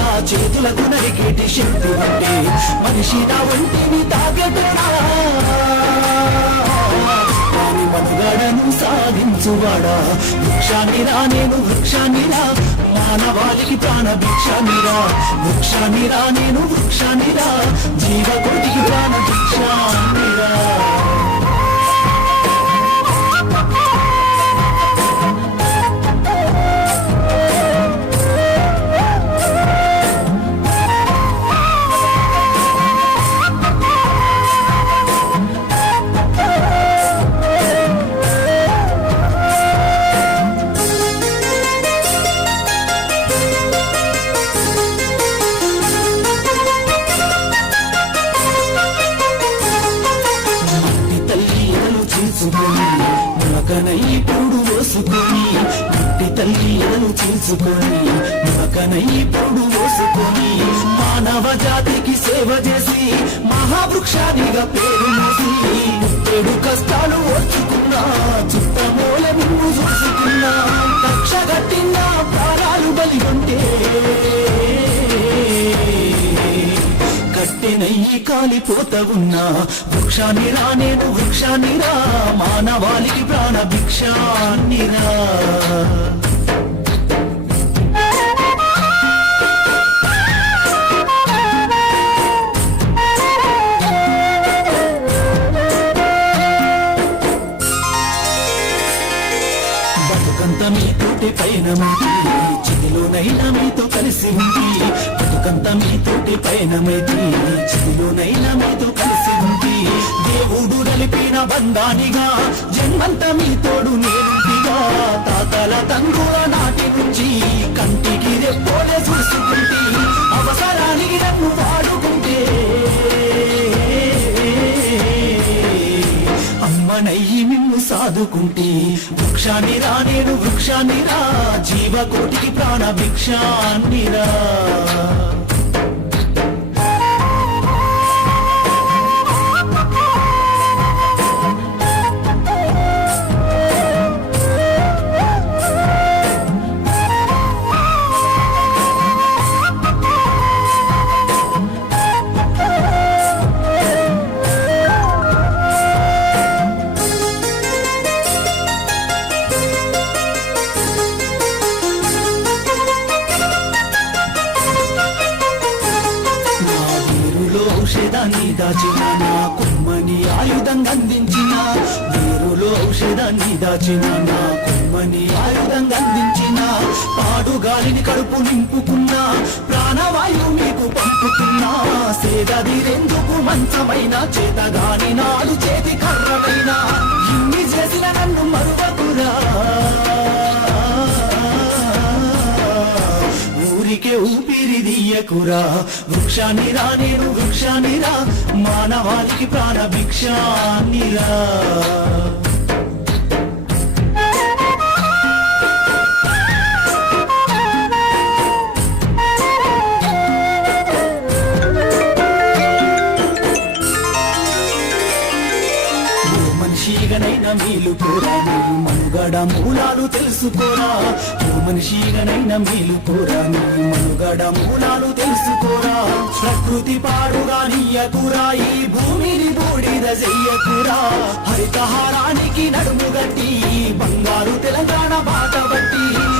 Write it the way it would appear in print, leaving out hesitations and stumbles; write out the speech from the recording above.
ఆ చేతులకు నరికేటి శక్తి ఉంటే మనిషి నా ఒంటిని తాగేటోడా వాని మనుగడను సాధించువాడా వృక్షాన్నిరా నేను వృక్షాన్నిరా మానవాళికి ప్రాణ భిక్షాన్నిరా వృక్షాన్నిరా నేను వృక్షాన్నిరా జీవకోటికి ప్రాణ భిక్షాన్నిరా మునకనై పొడు పోసుకొని పుట్టి తల్లి ఎడలు చీల్చుకొని మునకనై పొడు పోసుకొని మానవ జాతికి సేవ చేసి మహావృక్షానిగా పేరు మోసి ఏడు కష్టాలు ఓర్చుకున్నా చుట్టమూల నిన్ను చూసుకున్నా కక్ష కట్టిన ప్రాణాలు బలి ఉంటే కట్టెనయ్యి కాలిపోత ఉన్నా వృక్షాన్నిరా నేను వృక్షాన్నిరా మానవాళికి ప్రాణ భిక్షాన్నిరా బతుకంత మీతోటి పైన చిదిలోనైనా మీతో కలిసి ఉంది బతుకంత మీతోటి పయనమైతే చిదిలోనైనా మీతో కలిసి ఉంది దేవుడు నలిపిన బంధానిగా జన్మంత మీతోడు నేనుంటిగా తాతల తండ్రుల నాటి నుంచి కంటికి రెప్పోలే చూసుకుంటే అవసరానికి నన్ను వాడుకుంటే అమ్మనయ్యి నిన్ను సాదుకుంటే వృక్షాన్నిరా నేను వృక్షాన్నిరా జీవకోటికి ప్రాణ భిక్షాన్నిరా ఔషధాన్ని దాచిన నా కొమ్మని ఆయుధంగా అందించిన వేరులో ఔషధాన్ని దాచిన నా కొమ్మని ఆయుధంగా అందించిన పాడు గాలిని కడుపు నింపుకున్న ప్రాణవాయువు మీకు పంపుతున్నా సేదీరెందుకు మంచమైన చేతగాని నాడు చేతి కర్రమైనా ఇన్ని చేసిన నన్ను మరువకురా ఊరికే ఊపిరిదియ్యకురా వృక్షాన్నిరా నేను వృక్షాన్నిరా మానవాళికి ప్రాణ భిక్షాన్నిరా మనిషిగనైనా మేలుకోరా నీ మనుగడ మూలాలు తెలుసుకోరా ఓ మనిషిగనైనా మేలుకోరా నీ మనుగడ మూలాలు తెలుసుకోరా ప్రకృతి పాడుగా నీయకురా ఈ భూమిని బూడిద చెయ్యకురా హరితహారానికి నడుము గట్టి బంగారు తెలంగాణ బాట బట్టి